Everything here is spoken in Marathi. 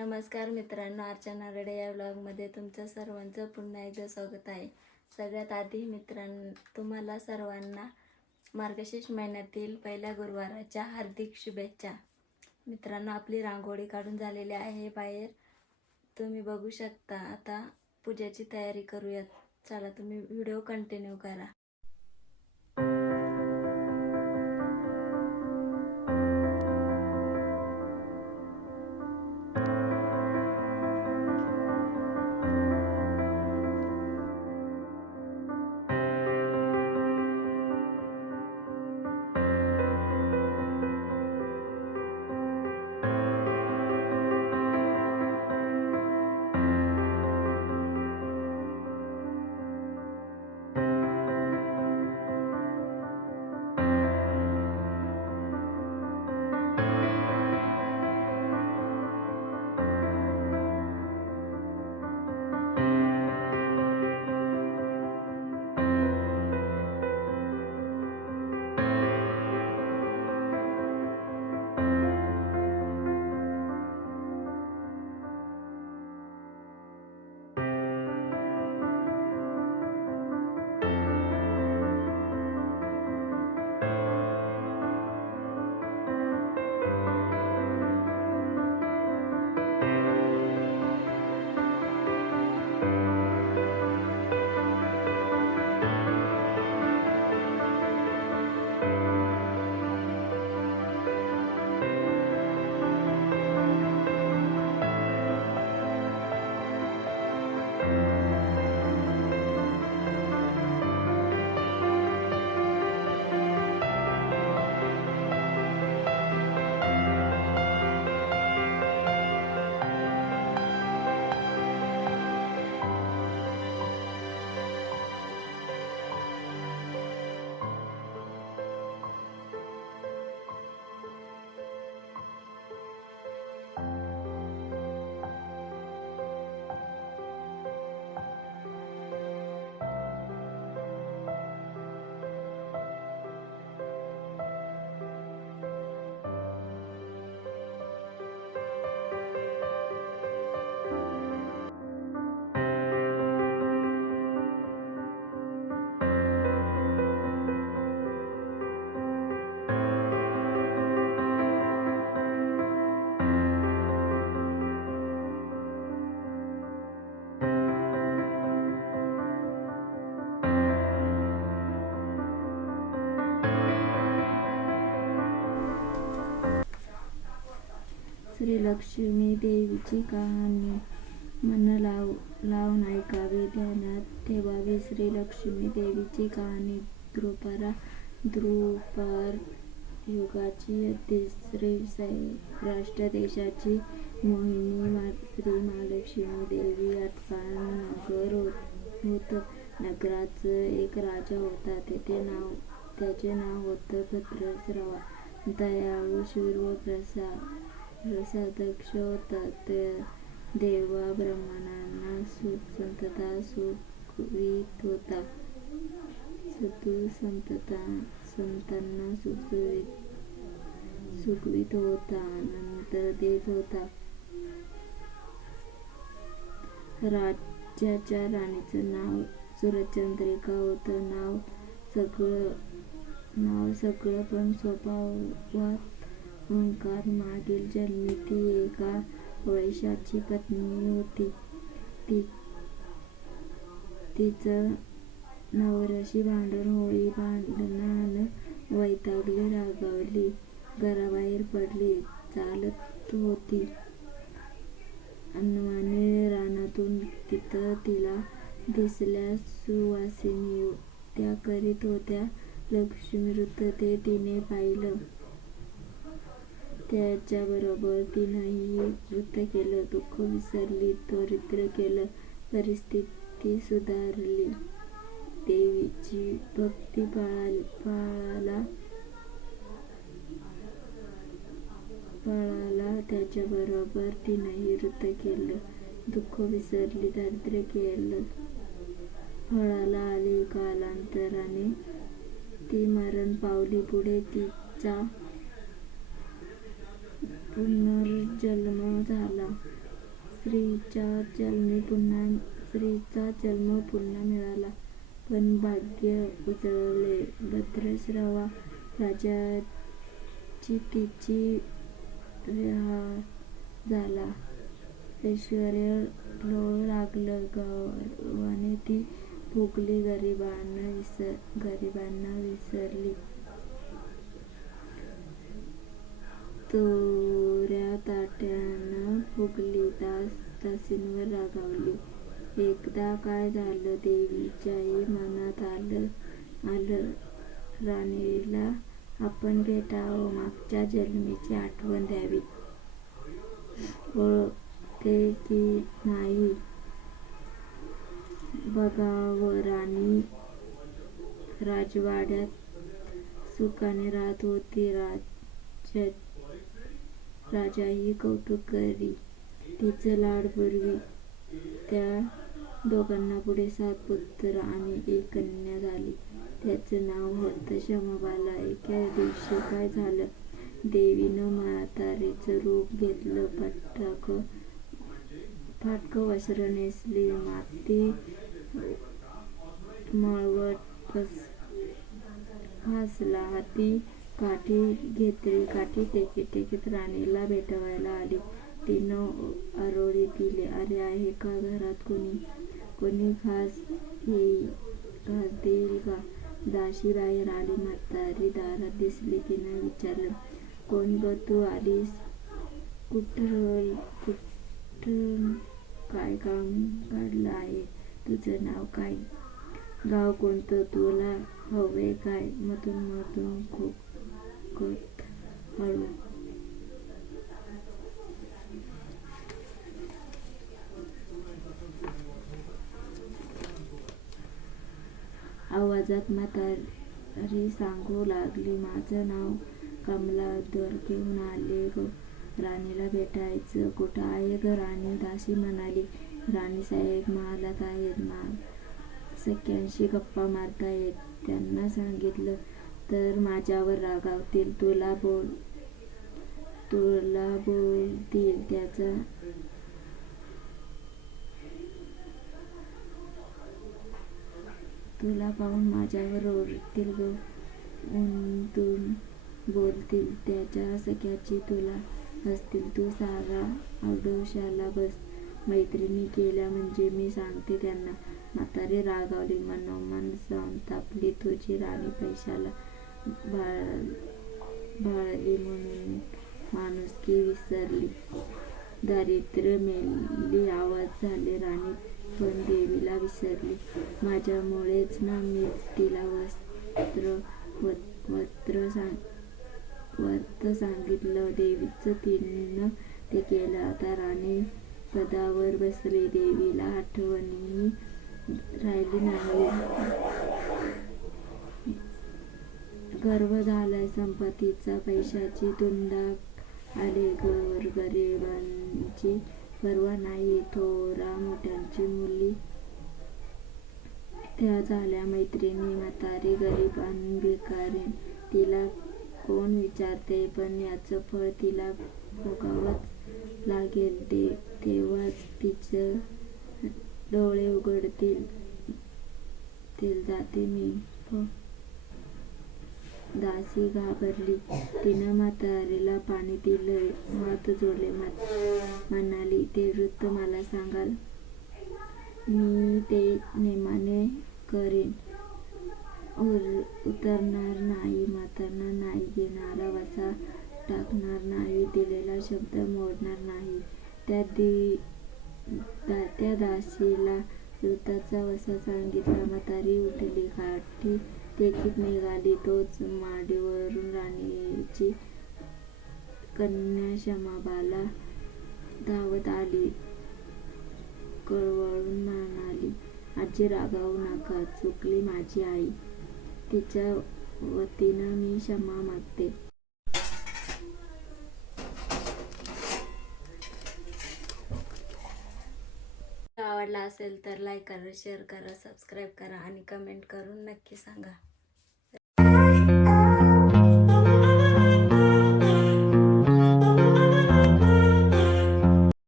नमस्कार मित्रांनो, अर्चना रडे या व्लॉगमध्ये तुमचं सर्वांचं पुन्हा एकदा स्वागत आहे. सगळ्यात आधी तुम्हाला सर्वांना मार्गशीर्ष महिन्यातील पहिल्या गुरुवाराच्या हार्दिक शुभेच्छा. मित्रांनो, आपली रांगोळी काढून झालेली आहे बाहेर, तुम्ही बघू शकता. आता पूजेची तयारी करूयात. चला, तुम्ही व्हिडिओ कंटिन्यू करा. श्री लक्ष्मी देवीची कहाणी मन लावून ऐकावी, ध्यानात ठेवावी. श्री लक्ष्मी देवीची कहाणी द्वापार युगाची तिसरी राष्ट्र देशाची मोहिनी श्री महालक्ष्मी देवी आटपाडी नगर होत. नगरात एक राजा होता. त्याचे नाव होतं भद्रश्रवा. दयाळू, शूर व प्रसादक्ष होता. देवा ब्राह्मणांना संतता सुखवीत होता. संतांना सुखवीत होता, आनंद देत होता. राजाच्या राणीचं नाव सुरचंद्रिका होतं. नाव सगळं पण स्वभावात अहंकार. मागील जन्मी ती एका वैश्याची पत्नी होती. तिचं नवऱ्याशी भांडण होई. भांडणानं वैतागली, रागावली, घराबाहेर पडली. चालत होती अनवाणी रानातून. तिथं तिला दिसल्या सुवासिनी. त्या करीत होत्या लक्ष्मीनृत्य. ते तिने पाहिलं. त्याच्याबरोबर तिनंही नृत्य केलं. दुःख विसरली, दारिद्र्य गेलं, परिस्थिती सुधारली. देवीची भक्ती पाळाला. त्याच्याबरोबर तिनंही नृत्य केलं. दुःख विसरली, दारिद्र्य गेलं. फळाला आली. कालांतराने ती मरण पावली. पुढे तिचा पुनर्जन्म झाला. स्त्रीचा जन्म पुन्हा मिळाला. पण भाग्य उजळले. भद्रश्रवा राजाची तिची झाला. ऐश्वर्य लोळ लागलं. गर्वाने ती फुगली. गरिबांना विसरली. चोऱ्या ताट्यानं फुगली. दासींवर रागावली. एकदा काय झालं, देवीच्याही मनात आलं राणीला आपण भेटावं, मागच्या जन्मीची आठवण द्यावी. ओळखते की नाही बघावं. राणी राजवाड्यात सुखाने राहत होती. राजाही कौतुक करी. तिचं लाड पुरवी. त्या दोघांना पुढे 7 पुत्र आणि 1 कन्या झाली. त्याचं नाव होतं शमाबाला. एके दिवशी काय झालं, देवीनं म्हातारीचं रूप घेतलं. फाटकं वस्त्र नेसली. माती मळवट फासला. हाती काठी घेतली. काठी टेकीत राणीला भेटायला आली. तिनं आरोळी दिली. अरे, आहे का घरात कोणी? घास देईल का? दासी बाहेर आली. म्हातारी दारात दिसली. तिनं विचारलं, कोण ग तू? आलीस कुठं? काय काम काढलं आहे? तुझं नाव काय? गाव कोणतं? तुला हवंय काय? मधून खोकत हळू. आवाजात म्हातारी सांगू लागली, माझं नाव कमला. दर घेऊन आले ग राणीला भेटायचं. कुठं आहे ग राणी? दासी म्हणाली, राणीसाहेब महालात आहेत. सख्यांशी गप्पा मारतायत. त्यांना सांगितलं तर माझ्यावर रागावतील. तुला बोलतील. तुला पाहून माझ्यावर ओरडतील ग. उनतून बोलतील. त्याच्या सख्याची तुला हसतील. तू सारा आडोशाला बस. मैत्रिणी केल्या म्हणजे मी सांगते त्यांना. म्हातारी रागावली. मनोमन संतापली. तुझी राणी पैशाला भाळली म्हणून माणुसकी विसरली. दारिद्र्य मेली. आवाज झाले. राणी पण देवीला विसरली. माझ्यामुळेच ना. मीच तिला वर्त सांगितलं. देवीचं तिनं ते केलं. आता राणी पदावर बसली. देवीला आठवणही राहिली नाही. गर्व झालाय संपत्तीचा. पैशाची तुंडाक आली. गोरगरिबांची पर्वा नाही. थोरा मोठ्यांची मुली त्या झाल्या मैत्रिणी. म्हातारी गरीब आणि भिकारीण. तिला कोण विचारते? पण याचं फळ तिला भोगावंच लागेल. तेव्हाच तिचे डोळे उघडतील. जाते मी. दासी घाबरली. तिनं म्हातारीला पाणी दिलं. हात जोडले. म्हणाली, ते व्रत मला सांगाल? मी ते नेमाने करेन. उतरणार नाही. म्हातारं नाही. घेणारा वसा टाकणार नाही. दिलेला शब्द मोडणार नाही. त्या दासीला व्रताचा वसा सांगितला. म्हातारी उठली. काठी टेकीत निघाली. तोच माडीवरून राणीची कन्या शमाबाला धावत आली. कळवळून म्हणाली, आजी रागावू नका. चुकली माझी आई. तिच्या वतीनं मी क्षमा मागते. आवडला असेल तर लाईक करा, शेअर करा, सबस्क्राईब करा आणि कमेंट करून नक्की सांगा.